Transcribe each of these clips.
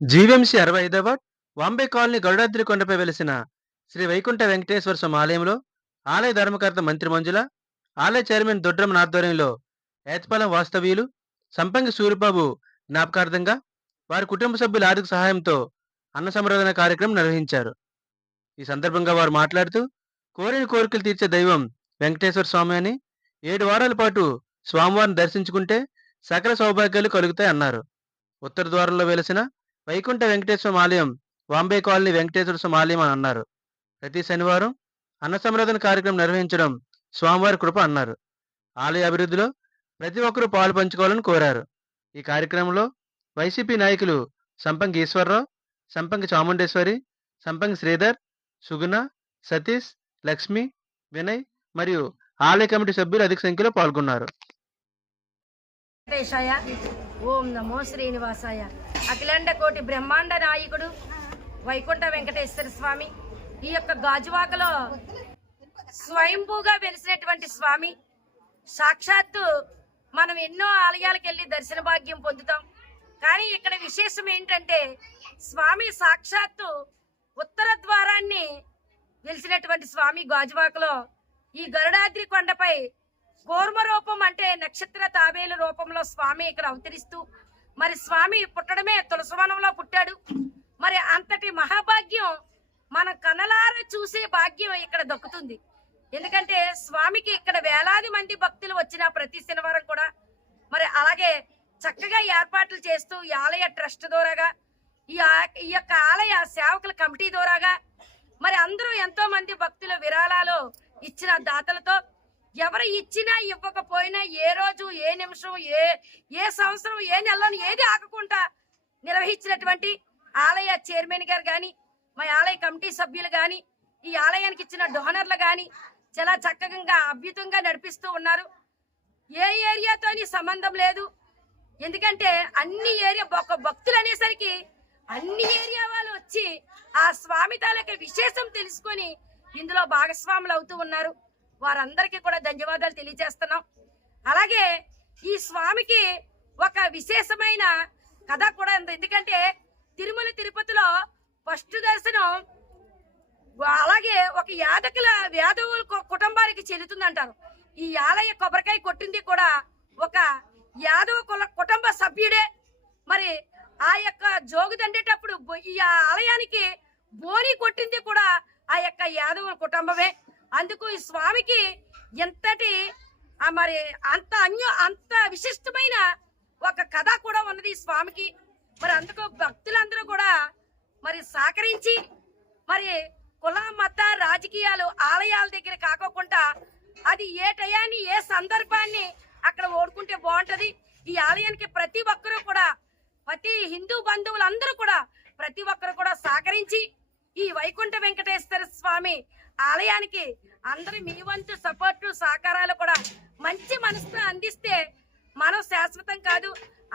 GVMC అరవై ఐదవ Vambay colony Garudadri కొండపై వెలిసిన శ్రీ వైకుంఠ వెంకటేశ్వర స్వామి ఆలయంలో ఆలయ ధర్మకర్త మంత్రి మంజుల ఆలయ చైర్మన్ దొడ్రమ్మన్ ఆధ్వర్యంలో ఏతపాలెం వాస్తవ్యులు సంపంగి సూరిబాబు జ్ఞాపకార్థంగా వారి కుటుంబ సభ్యుల ఆర్థిక సహాయంతో అన్న సంవర్ధన కార్యక్రమం నిర్వహించారు. ఈ సందర్భంగా వారు మాట్లాడుతూ కోరిన కోరికలు తీర్చే దైవం వెంకటేశ్వర స్వామి అని ఏడు వారాల పాటు స్వామివారిని దర్శించుకుంటే సకల సౌభాగ్యాలు కలుగుతాయి అన్నారు ఉత్తర ద్వారంలో వెలిసిన వైకుంఠ వెంకటేశ్వర ఆలయం వాంబే కాలనీ వెంకటేశ్వర స్వామి ఆలయం అని అన్నారు. ప్రతి శనివారం అన్న సంరక్షణ కార్యక్రమం నిర్వహించడం స్వామివారి కృప అన్నారు. ఆలయ అభివృద్ధిలో ప్రతి ఒక్కరూ పాలు పంచుకోవాలని కోరారు. ఈ కార్యక్రమంలో వైసీపీ నాయకులు సంపంగి ఈశ్వరరావు సంపంగి చాముండేశ్వరి సంపంగి శ్రీధర్ సుగుణ సతీష్ లక్ష్మి వినయ్ మరియు ఆలయ కమిటీ సభ్యులు అధిక సంఖ్యలో పాల్గొన్నారు. వెంకటేశాయ ఓం నమో శ్రీనివాసాయ. అఖిలాండ కోటి బ్రహ్మాండ నాయకుడు వైకుంఠ వెంకటేశ్వర స్వామి. ఈ యొక్క గాజువాకలో స్వయంభూగా వెలిసినటువంటి స్వామి. సాక్షాత్తు మనం ఎన్నో ఆలయాలకు వెళ్ళి దర్శన భాగ్యం పొందుతాం. కానీ ఇక్కడ విశేషం ఏంటంటే స్వామి సాక్షాత్తు ఉత్తర ద్వారాన్ని వెలిసినటువంటి స్వామి గాజువాకలో. ఈ గరుడాద్రి కొండపై కూర్మ రూపం అంటే నక్షత్ర తాబేలు రూపంలో స్వామి ఇక్కడ అవతరిస్తూ మరి స్వామి పుట్టడమే తులసవనంలో పుట్టాడు. మరి అంతటి మహాభాగ్యం మన కనలార చూసే భాగ్యం ఇక్కడ దక్కుతుంది. ఎందుకంటే స్వామికి ఇక్కడ వేలాది మంది భక్తులు వచ్చిన ప్రతి శనివారం కూడా మరి అలాగే చక్కగా ఏర్పాట్లు చేస్తూ ఈ ఆలయ ట్రస్ట్ ద్వారాగా ఈ ఈ యొక్క ఆలయ సేవకుల కమిటీ ద్వారాగా మరి అందరూ ఎంతో మంది భక్తుల విరాళాలు ఇచ్చిన దాతలతో ఎవరు ఇచ్చినా ఇవ్వకపోయినా ఏ రోజు ఏ నిమిషం ఏ ఏ సంవత్సరం ఏ నెలను ఏది ఆగకుండా నిర్వహించినటువంటి ఆలయ చైర్మన్ గారు కానీ మా ఆలయ కమిటీ సభ్యులు కానీ ఈ ఆలయానికి ఇచ్చిన డోనర్లు కానీ చాలా చక్కగా అద్భుతంగా నడిపిస్తూ ఉన్నారు. ఏ ఏరియాతో సంబంధం లేదు. ఎందుకంటే అన్ని ఏరియా ఒక భక్తులు అనేసరికి అన్ని ఏరియా వాళ్ళు వచ్చి ఆ స్వామి తాలూకా విశేషం తెలుసుకొని ఇందులో భాగస్వాములు అవుతూ ఉన్నారు. వారందరికీ కూడా ధన్యవాదాలు తెలియజేస్తున్నాం. అలాగే ఈ స్వామికి ఒక విశేషమైన కథ కూడా ఉంది. ఎందుకంటే తిరుమల తిరుపతిలో ఫస్ట్ దర్శనం అలాగే ఒక యాదకుల యాదవుల కు- కుటుంబానికి చెల్లుతుందంటారు ఈ ఆలయ కొబ్బరికాయ కొట్టింది కూడా ఒక యాదవ కుల కుటుంబ సభ్యుడే. మరి ఆ యొక్క జోగు దండేటప్పుడు ఈ ఆలయానికి బోని కొట్టింది కూడా ఆ యొక్క యాదవుల కుటుంబమే. అందుకు ఈ స్వామికి ఎంతటి ఆ మరి అంత అన్య అంత విశిష్టమైన ఒక కథ కూడా ఉన్నది ఈ స్వామికి. మరి అందుకు భక్తులందరూ కూడా మరి సహకరించి మరి కుల మత రాజకీయాలు ఆలయాల దగ్గర కాకోకుండా అది ఏ టయాన్ని ఏ సందర్భాన్ని అక్కడ ఓడుకుంటే బాగుంటది. ఈ ఆలయానికి ప్రతి ఒక్కరూ కూడా ప్రతి హిందూ బంధువులందరూ కూడా ప్రతి ఒక్కరు కూడా సహకరించి ఈ వైకుంఠ వెంకటేశ్వర స్వామి ఆలయానికి అందరి మీ వంతు సపోర్టు సహకారాలు కూడా మంచి మనసుతో అందిస్తే మనం శాశ్వతం కాదు.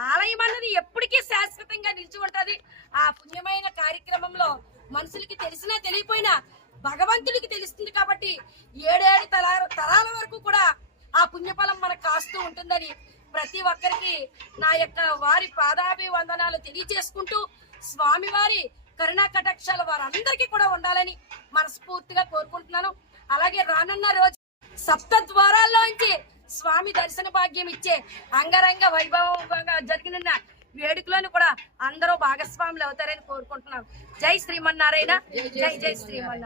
ఆలయం అన్నది ఎప్పటికీ శాశ్వతంగా నిలిచి ఉంటది. ఆ పుణ్యమైన కార్యక్రమంలో మనుషులకి తెలిసినా తెలియపోయినా భగవంతుడికి తెలుస్తుంది కాబట్టి ఏడేడు తరాల తరాల వరకు కూడా ఆ పుణ్యఫలం మనకు కాస్తూ ఉంటుందని ప్రతి ఒక్కరికి నా యొక్క వారి పాదాభివందనాలు తెలియజేసుకుంటూ స్వామివారి కరుణా కటాక్షాలు వారందరికీ కూడా ఉండాలని మనస్ఫూర్తిగా కోరుకుంటున్నాను. అలాగే రానున్న రోజు సప్త ద్వారాల్లోంచి స్వామి దర్శన భాగ్యం ఇచ్చే అంగరంగ వైభవంగా జరిగిన వేడుకలోని కూడా అందరూ భాగస్వాములు అవుతారని కోరుకుంటున్నాం. జై శ్రీమన్నారాయణ. జై జై శ్రీమన్నారాయణ.